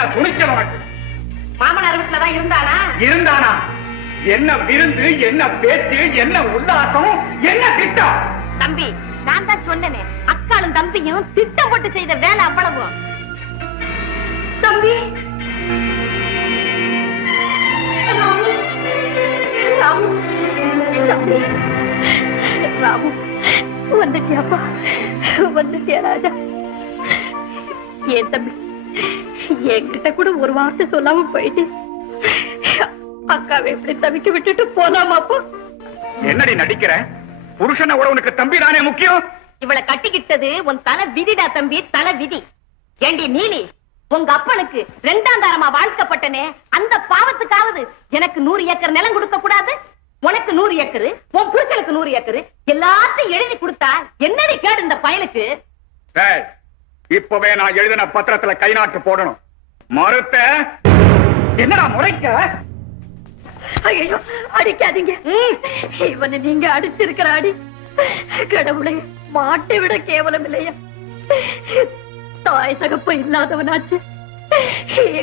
என்ன துணிச்சல் உனக்கு? மாமனார் வீட்டுலதான் இருந்தானா? இருந்தானா? என்ன விருந்து, என்ன பேச்சு, என்ன உல்லாசம், என்ன திட்டம்? தம்பி, நான் தான் சொன்னேனே, அக்காளும் தம்பியும் திட்டம் போட்டு செய்த வேலை அவ்வளவு. தம்பி, ராமு, ராமு, தம்பி, ராமு, வந்துட்டியாப்பா, வந்துட்டியா ராஜா? ஏன் தம்பி, என்கிட்ட கூட ஒரு வார்த்தை சொல்லாம போயிட்டு அக்காவை எப்படி தவிக்க விட்டுட்டு போலாமாப்பா? என்னடி நடிக்கிற? புருஷனை விட உனக்கு தம்பி தானே முக்கியம். இவளை கட்டிக்கிட்டது உன் தலை விதிடா தம்பி, தலை விதி. ஏண்டி நீலி, உங்க அப்பனுக்கு 2ஆம் தாரமா வாழ்க்கப்பட்டனே, அந்த பாவத்துக்காவது எனக்கு 100 ஏக்கர் நிலம் கொடுக்க கூடாது? உனக்கு 100 ஏக்கர், உன் புருஷனுக்கு 100 ஏக்கர், எல்லாத்தையும் எழுதி கொடுத்தா என்னடி கேடு இந்த பயலுக்கு? இப்பவே நான் எழுதின பத்திரத்துல கை நாட்டு போடணும். மறுத்த என்னடா முறைக்க? ஐயோ, அடிக்காதீங்க. இவனை நீங்க அடிச்சிருக்கிற அடி கடவுளை மாட்டை விட கேவலம் இல்லையா? தாய் தகப்ப இல்லாதவனாச்சு.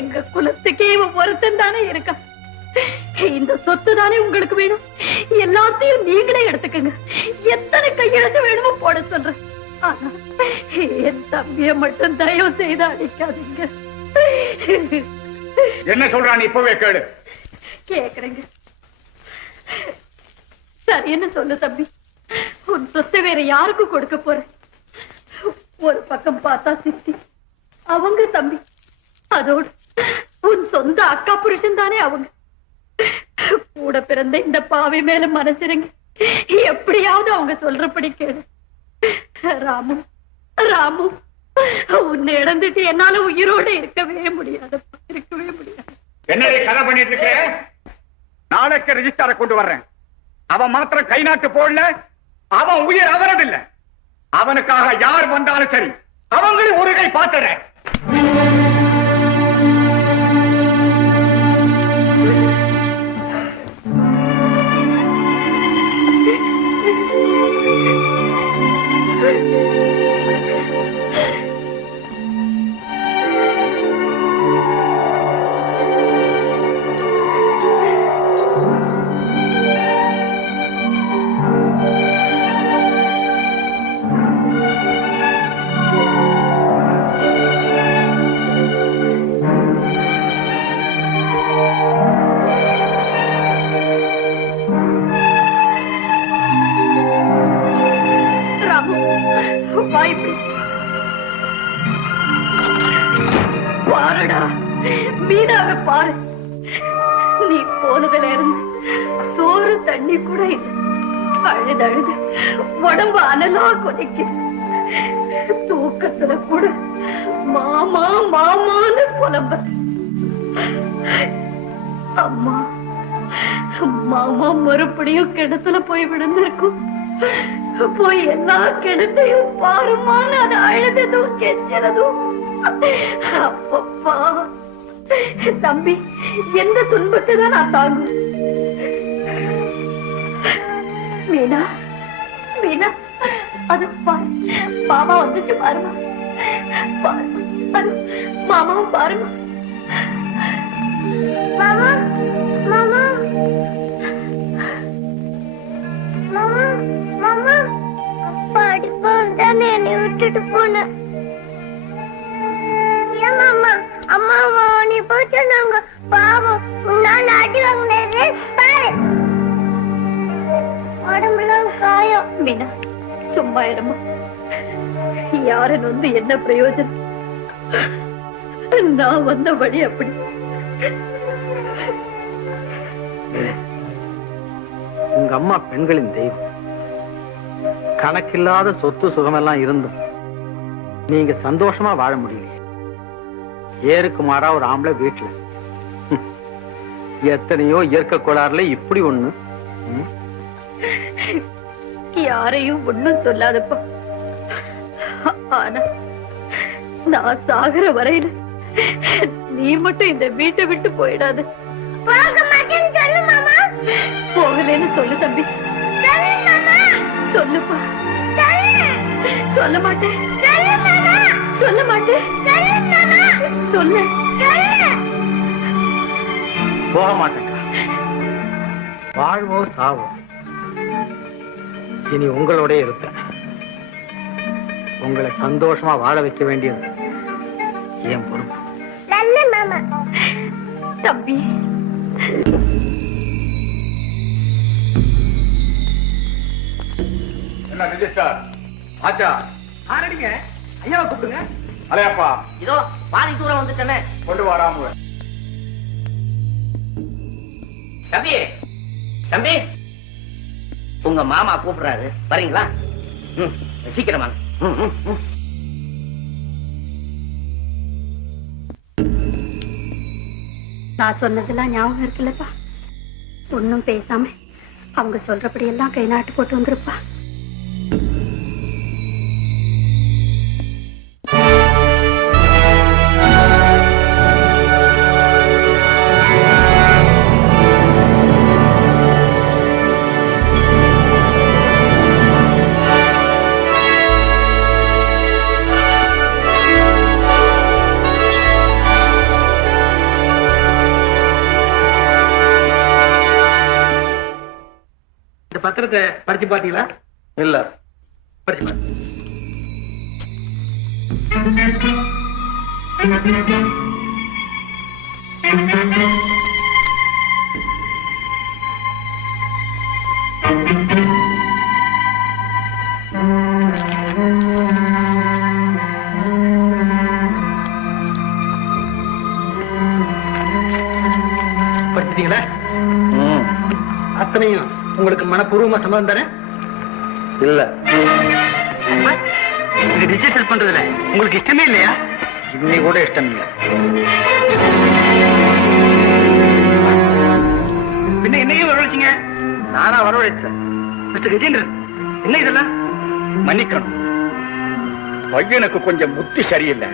எங்க குலத்துக்கே இவன் ஒருத்தன் தானே இருக்கான். இந்த சொத்து தானே உங்களுக்கு வேணும், எல்லாத்தையும் நீங்களே எடுத்துக்கங்க. எத்தனை கையெழுத்து வேணுமோ போட சொல்றேன். ஆனா என் தம்பிய மட்டும் தயவு செய்து அடிக்காதீங்க. என்ன சொல்றான் இப்பவே கேளு. கேக்குறேங்க. சரி, என்ன சொல்லு தம்பி, உன் சொத்தை வேற யாருக்கும் கொடுக்க போற? ஒரு பக்கம் பார்த்தா சித்தி, அவங்க தம்பி, அதோடு உன் சொந்த அக்கா புருஷன் தானே அவங்க. கூட பிறந்த இந்த பாவை மேல மனசிறங்க எப்படியாவது அவங்க சொல்றபடி கேளு. ராமு, ராமு, உன்னை இழந்துட்டு என்னால உயிரோட இருக்கவே முடியாது, இருக்கவே முடியாது. என்னடி கதை பண்ணிட்டு இருக்க? நாளைக்கு ரெஜிஸ்டாரை கொண்டு வர்றேன். அவன் மாத்திரம் கை நாட்டு போடல, அவன் உயிர் அவரதில்லை. அவனுக்காக யார் வந்தாலும் சரி, அவங்களும் ஒரு கை பார்த்துறேன். பாருடா, மீனாவை பாரு. நீ போனதுல இருந்து சோறு தண்ணி கூட இல்லை. அழுது அழுது உடம்பு அனலா கொதிக்கு. தூக்கத்துல கூட மாமா மாமான்னு புலம்ப. அம்மா, மாமா மறுபடியும் கிணத்துல போய் விழுந்திருக்கும். போய் எல்லா கிணத்தையும் பாருமான்னு அது அழுததும் கெஞ்சதும். அப்பப்பா தம்பி, எந்த துன்பத்தை தான் நான் தாங்கும்? மீனா, மீனா, அது மாமா வந்துச்சு பாருமா, பாருமா, அது மாமாவும் பாருமா. மாமா, மாமா, மாமா, மாமா, அப்பா அடிப்பான் தானே என்னை விட்டுட்டு போன. மாமா, அம்மா நீ போச்சு நாங்க பாவம், நான் அடி வாங்கினது பாரு, உடம்புலாம் காயம். மீனா, சும்மா இருமா. யாரு வந்து என்ன பிரயோஜனம்? நான் வந்த வழி அப்படி. உங்க அம்மா பெண்களின் தெய்வம். கணக்கில்லாத சொத்து சுகமெல்லாம் இருந்தும் நீங்க சந்தோஷமா வாழ முடியல. ஏருக்கு மாறா ஒரு ஆம்பளை வீட்டுல. எத்தனையோ இயற்கை கோளாறுல இப்படி ஒண்ணு. யாரையும் ஒண்ணும் சொல்லாதப்பா. ஆனா நான் சாகுற வரையில நீ மட்டும் இந்த வீட்டை விட்டு போயிடாது. போகலன்னு சொல்லு தம்பி. சொல்லுப்பா. சொல்ல மாட்டேன், சொல்ல மாட்டேன், சொல்லு. போக மாட்டேங்க. வாழ்வோ சாவோ இனி உங்களோட இருப்பேன். உங்களை சந்தோஷமா வாழ வைக்க வேண்டியது என் பொறுப்பு. தம்பி, என்ன ரிஜிஸ்டர் ஆச்சா? ஆரடிங்க, ஐயாவை கூப்பிடுங்க. அலையப்பா, இதோ பாதி தூரம் வந்துட்டேனே. கொண்டு வராம. தம்பி, தம்பி, உங்க மாமா கூப்பிடுறாரு, வரீங்களா? சீக்கிரம் வாங்க. நான் சொன்னதெல்லாம் ஞாபகம் இருக்குல்லப்பா. ஒன்னும் பேசாம அவங்க சொல்றபடி எல்லாம் கை நாட்டு போட்டு வந்துருப்பா. இந்த பத்திரத்தை படிச்சு பாத்தீங்களா? இல்ல. படிச்சு பாருங்க. படிச்சிட்டீங்களா? அத்தனையும் உங்களுக்கு மனப்பூர்வமா சம்மதம் தானே? இல்ல. இது ரிஜிஸ்டர் பண்றதுல உங்களுக்கு இஷ்டமே இல்லையா? இன்னி கூட இஷ்டம் இல்ல. பின்ன என்னையும் வரவழைச்சிங்க? நானா வரவழைச்சேன். மிஸ்டர் கஜேந்திரன், என்ன இதெல்லாம்? மன்னிக்கணும், பையனுக்கு கொஞ்சம் புத்தி சரியில்லை.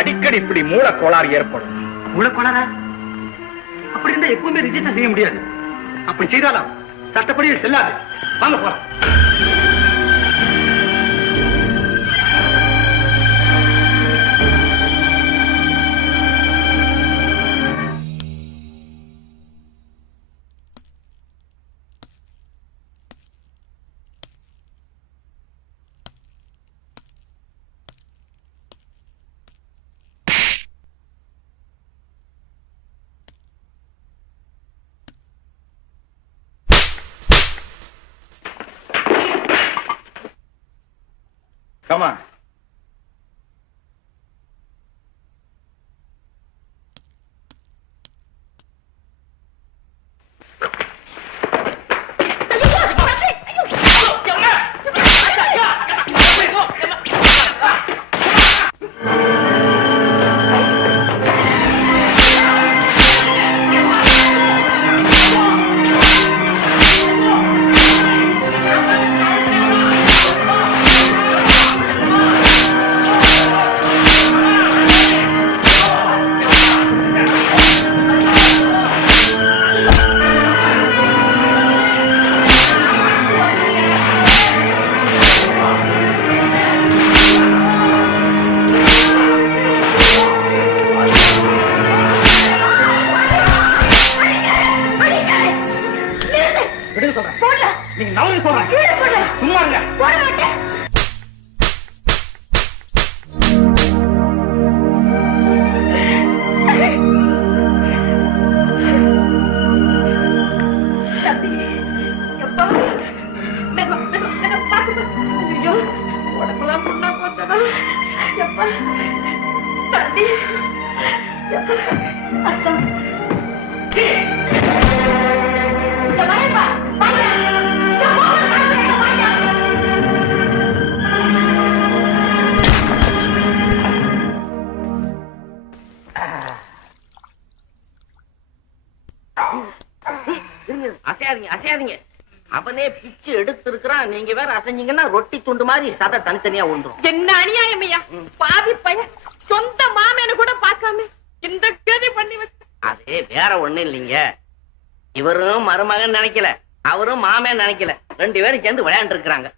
அடிக்கடி இப்படி மூல கோளாறு ஏற்படும். உள்ள அப்படி இருந்தா எப்பவுமே ரிஜிஸ்டர் செய்ய முடியாது. அப்படி செய்தாலும் சட்டப்படி செல்லாது. வாங்க போலாம். Come on. நீங்க நவனி சொல்றேன். சும்மா இருங்க. உடம்புலாம் புண்ணா போச்சதா? எப்பா தம்பி, அத்தம் அசையாதீங்க, அசையாதீங்க. அவனே பிச்சு எடுத்து இருக்கிறான். நீங்க வேற அசைஞ்சீங்கன்னா ரொட்டி துண்டு மாதிரி சதை தனித்தனியா உண்டுரும். என்ன அநியாயம் ஐயா! பாவி பையன் சொந்த மாமேனு கூட பார்க்காம இந்த கேதி பண்ணி வச்சு. அது வேற ஒண்ணு இல்லைங்க. இவரும் மருமகன் நினைக்கல, அவரும் மாமன் நினைக்கல. 2 பேரும் சேர்ந்து விளையாண்டு இருக்கிறாங்க.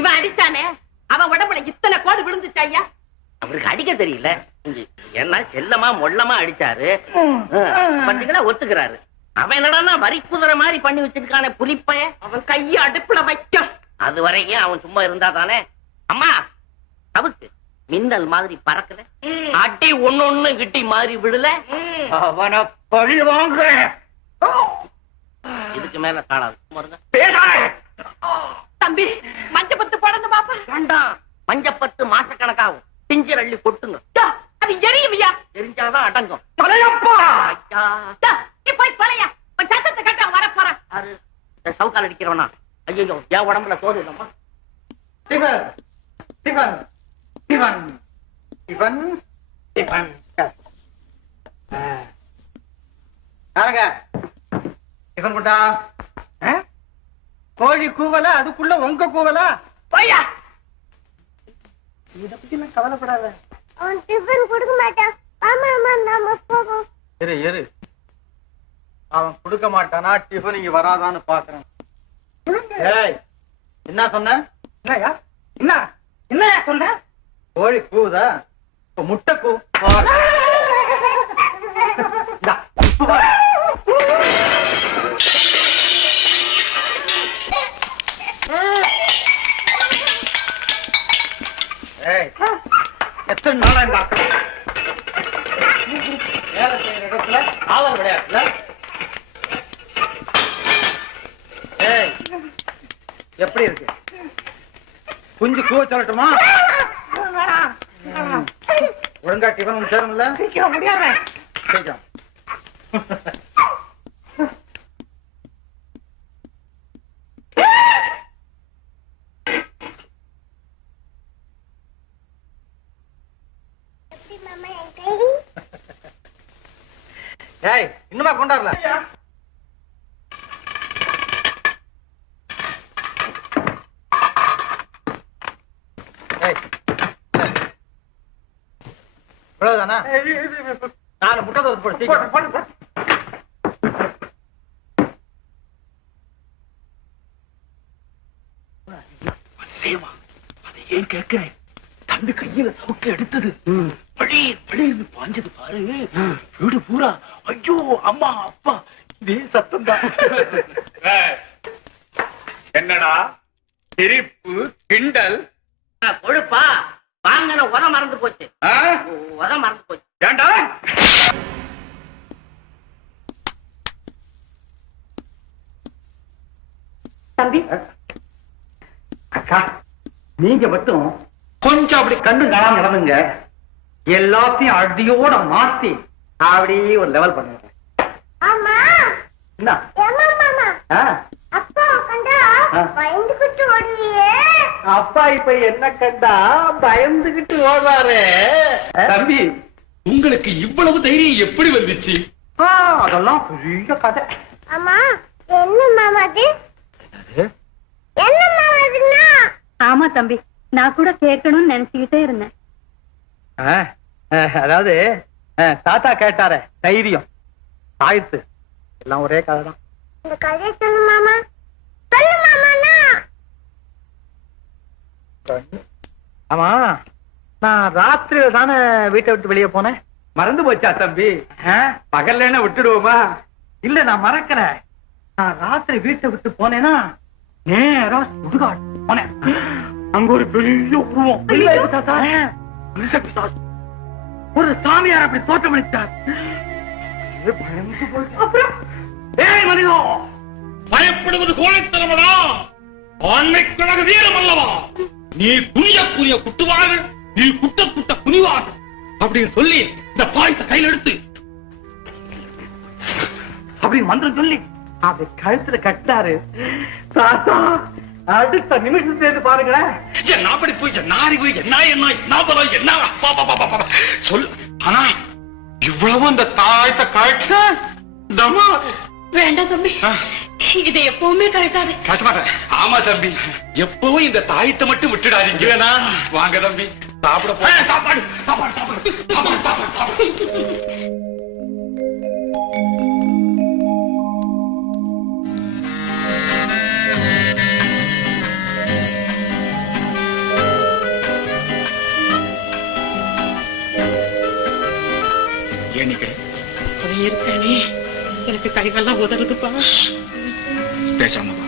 இவன் அடிச்சானே, அவன் உடம்புல இத்தனை கோடு விழுந்துச்சு ஐயா. அவருக்கு அடிக்க தெரியல. என்ன செல்லமா மொல்லமா அடிச்சாரு. பாத்தீங்களா, ஒத்துக்கிறாரு. அவன் என்னடா வரி குதிரை மாதிரி பண்ணி வச்சிருக்கானே புலிப்பைய. அவன் கைய அடுப்புல வைக்கும். அது வரைக்கும் அவன் சும்மா இருந்தா தானே. அம்மா தவிர்த்து மின்னல் மாதிரி பறக்கல, அடி ஒண்ணு கிட்டி மாதிரி விடல. அவனை பழி வாங்குறேன். இதுக்கு மேல காணாது. தம்பி, மஞ்ச பத்து படந்து பாப்பா. வேண்டாம், மஞ்சப்பத்து மாசக்கணக்காகும். பிஞ்சர் அள்ளி கொட்டுங்க. அது எரியுவியா? எரிஞ்சாதான் அடங்கும். தலையப்பா, நீ போய் தொலையா. சத்தத்தை கட்ட வர போற. சவுக்கால் அடிக்கிறவனா? ஐயோ, என் உடம்புல தோது இல்லம்மா. சிவன் சிவன் சிவன் சிவன் சிவன். யாருங்க சிவன் குண்டா? கோழி கூவல, அதுக்குள்ள உங்க கூவல. போய்யா. இத பத்தி நான் கவலைப்படாத. அவன் டிஃபன் கொடுக்க மாட்டான். ஆமா ஆமா, நாம போவோம். இரு அவன் கொடுக்க மாட்டானா டிஃபன் இங்க வராதான்னு பாக்குறேன். ஏய், என்ன சொன்ன? என்னயா என்னயா சொன்ன? கோழி கூவுதா? இப்ப முட்டை கூ. எத்தனை நாளா இந்த அக்கறை வேலை செய்யற இடத்துல ஆவல் விளையாட்டுல. ஏய், எப்படி இருக்கு? குஞ்சு கூவ சொல்லட்டுமா? ஒழுங்கா டிஃபன் சேரும்ல? முடியாது. ஏய், இன்னுமா கொண்டாடல? இவ்வளவுதானா? 4 முட்டை தோசை போடு. அதை ஏன் கேட்கிறேன்? தம்பி கையில சவுக்கு எடுத்தது பழி பாஞ்சது பாரு. வீடு பூரா ஐயோ அம்மா அப்பா இதே சத்தம் தான். என்னடா சிரிப்பு கிண்டல்? கொழுப்பா வாங்கின உரம் மறந்து போச்சு. உரம் மறந்து போச்சு. ஏண்டா தம்பி, அக்கா, நீங்க மட்டும் கொஞ்சம் அப்படி கண்ணு காணாம நடந்துங்க. எல்லாத்தையும் அடியோட மாத்தி அப்படியே ஒரு லெவல் பண்ணுங்க. ஆமா, என்ன? ஏமா மாமா, ஆ? அப்பா கண்டா பயந்துகிட்டு ஓடுவியே. அப்பா இப்ப என்ன கண்டா பயந்துகிட்டு ஓடுறாரு. தம்பி, உங்களுக்கு இவ்வளவு தைரியம் எப்படி வந்துச்சு? அதெல்லாம் பெரிய கதை. ஆமா, என்ன மாமா அது? என்ன மாமா அதுன்னா? ஆமா தம்பி, நான் கூட கேட்கணும்னு நினைச்சுக்கிட்டே இருந்தேன். அதாவது தாத்தா கேட்டாரே, தைரியம் தாய்த்து எல்லாம் ஒரே கதை தான். இந்த கதையை சொல்லு மாமா. சொல்லு மாமாண்ணா. ஆமா, நான் ராத்திரியில தானே வீட்டை விட்டு வெளியே போனேன். மறந்து போச்சா தம்பி? பகல்ல என்ன விட்டுடுவோமா? இல்ல, நான் மறக்கிறேன். நான் ராத்திரி வீட்டை விட்டு போனேன்னா நேரா சுடுகாடு போனேன். அங்க ஒரு பெரிய உருவம். ஒரு சாமியார் அப்படி தோற்றமளித்தார். அப்புறம் ஏய் மனிதோ, பயப்படுவது கோழைத்தனமடா, ஆண்மை கழக வீரம் அல்லவா? நீ குனிய குட்டுவாக, நீ குட்ட குனிவாக அப்படின்னு சொல்லி இந்த பாயத்தை கையில் எடுத்து அப்படின்னு மந்திரம் சொல்லி அப்படி கழுத்துல கட்டாரு. தாத்தா அடுத்த நிமிஷத்துல பாருங்களேன். என்ன படிப்பு, என்ன அறிவு, என்ன பலம், என்ன அப்பா சொல்லு. ஆனா இவ்வளவு அந்த தாயத்தை கழட்ட தமா வேண்டாம் தம்பி, இதை எப்பவுமே கழட்டாது. கட்ட மாட்டேன். ஆமா தம்பி, எப்பவும் இந்த தாயத்தை மட்டும் விட்டுடாதீங்க. வாங்க தம்பி, சாப்பிட போ. சாப்பாடு சாப்பாடு சாப்பாடு சாப்பாடு சாப்பாடு. அவன் இருக்கானே எனக்கு கைகாலாம் உதறுதுப்பா. பேசாம வா.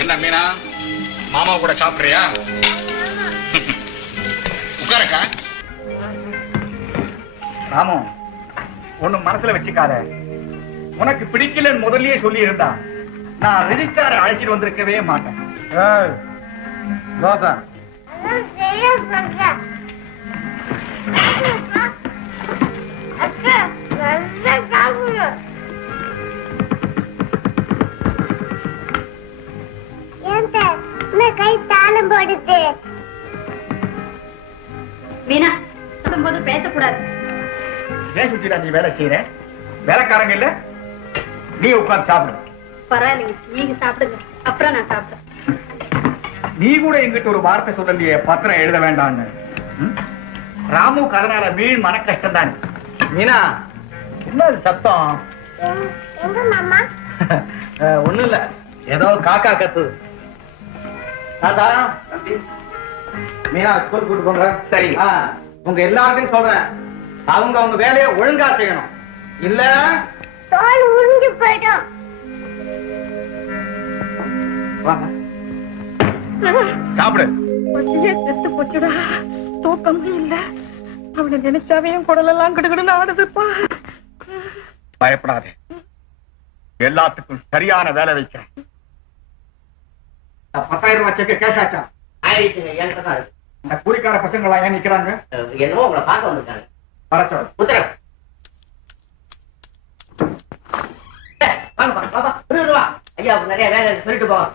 என்ன மீனா, மாமா கூட சாப்பிடுறியா? உட்காரக்கா. ராமு, ஒண்ணும் மனசுல வச்சுக்காத. உனக்கு பிடிக்கலன்னு முதல்லயே சொல்லி இருந்தா நான் ரெஜிஸ்டாரை அழைச்சிட்டு வந்திருக்கவே மாட்டேன். கை தாளம் போடுது. வீணா போது பேசக்கூடாது. ஏன் சுற்றிடா நீ வேலை செய்யற? வேலைக்காரங்க இல்ல, நீ உட்கார்ந்து சாப்பிடு. பரவாயில்லைங்க, நீங்க சாப்பிடுங்க, அப்புறம் நான் சாப்பிடுறேன். நீ கூட எங்கிட்ட ஒரு வார்த்தை சொல்லலையே பத்திரம் எழுத வேண்டாம்னு. ராமுக்கு அதனால வீண் மன கஷ்டம் தான். மீனா, என்ன சத்தம்? எங்க மாமா? ஒண்ணும் இல்ல, ஏதோ காக்கா கத்து. தாத்தா, மீனா ஸ்கூல் கூட்டு போங்க. சரி, உங்க எல்லாருக்கும் சொல்றேன், அவங்க அவங்க வேலையை ஒழுங்கா செய்யணும். இல்ல தோல் உறிஞ்சு போயிடும். வாங்க சாப்பிடு. செத்து போச்சுடா, தூக்கம் இல்ல. அவனை நினைச்சாவே குடலெல்லாம் கிடுகிடுன்னு ஆடுதுப்பா. பயப்படாதே, எல்லாத்துக்கும் சரியான வேலை வைக்கிறேன். 10,000 ரூபாய் செக்கு கேஷ் ஆச்சா? ஆயிடுச்சுங்க, என்கிட்ட தான் இருக்கு. இந்த கூலிக்கார பசங்க ஏன் நிக்கிறாங்க? என்னமோ உங்களை பார்க்க வந்திருக்காங்க. வரச்சோம். உத்தரவு. வாங்க பாப்பா, வா. ஐயா நிறைய வேலை இருக்கு, சொல்லிட்டு போங்க.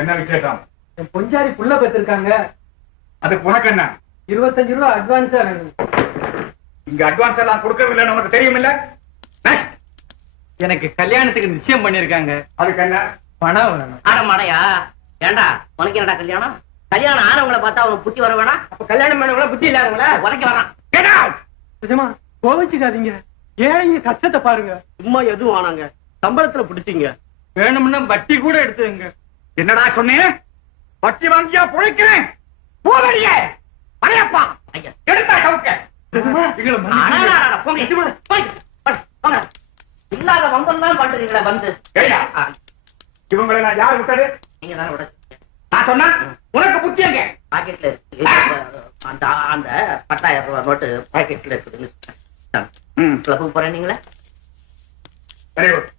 என்ன விசேஷம்? பொஞ்சாரி புள்ள பெற்றிருக்காங்க. அதுக்கு உனக்கு என்ன? 25 ரூபா அட்வான்ஸா வேணும். இங்க அட்வான்ஸ் எல்லாம் கொடுக்கறதில்லை, நமக்கு தெரியும் இல்ல? எனக்கு கல்யாணத்துக்கு நிச்சயம் பண்ணிருக்காங்க. அதுக்கு என்ன? பணம் வேணும். ஆடமாடையா? ஏண்டா உனக்கு என்னடா கல்யாணம்? கல்யாணம் ஆனவங்களை பார்த்தா அவனுக்கு புத்தி வர வேணாம்? அப்ப கல்யாணம் பண்ணவங்கள புத்தி இல்லாதவங்களா? உனக்கு வரான். நிஜமா கோவிச்சுக்காதீங்க, ஏழைங்க கஷ்டத்தை பாருங்க. சும்மா எதுவும் ஆனாங்க, சம்பளத்துல பிடிச்சிங்க. வேணும்னா வட்டி கூட எடுத்துங்க. என்னடா சொன்னேன்? வட்டி வாங்கியா பொழைக்கிறேன். போவடியே அரையப்பா. ஐயா எடுத்தா கவுக்க. இல்லாத வம்பம் தான் பண்றீங்களா? வந்து ஏய்யா, இவங்களை நான் யார் விட்டது? நீங்க தான் விட. நான் சொன்னா உனக்கு புத்தி எங்க? பாக்கெட்ல இருக்கு. அந்த 10,000 ரூபாய் நோட்டு பாக்கெட்ல இருக்குதுன்னு கிளப்புக்கு போறேன். நீங்களே வெரி குட்.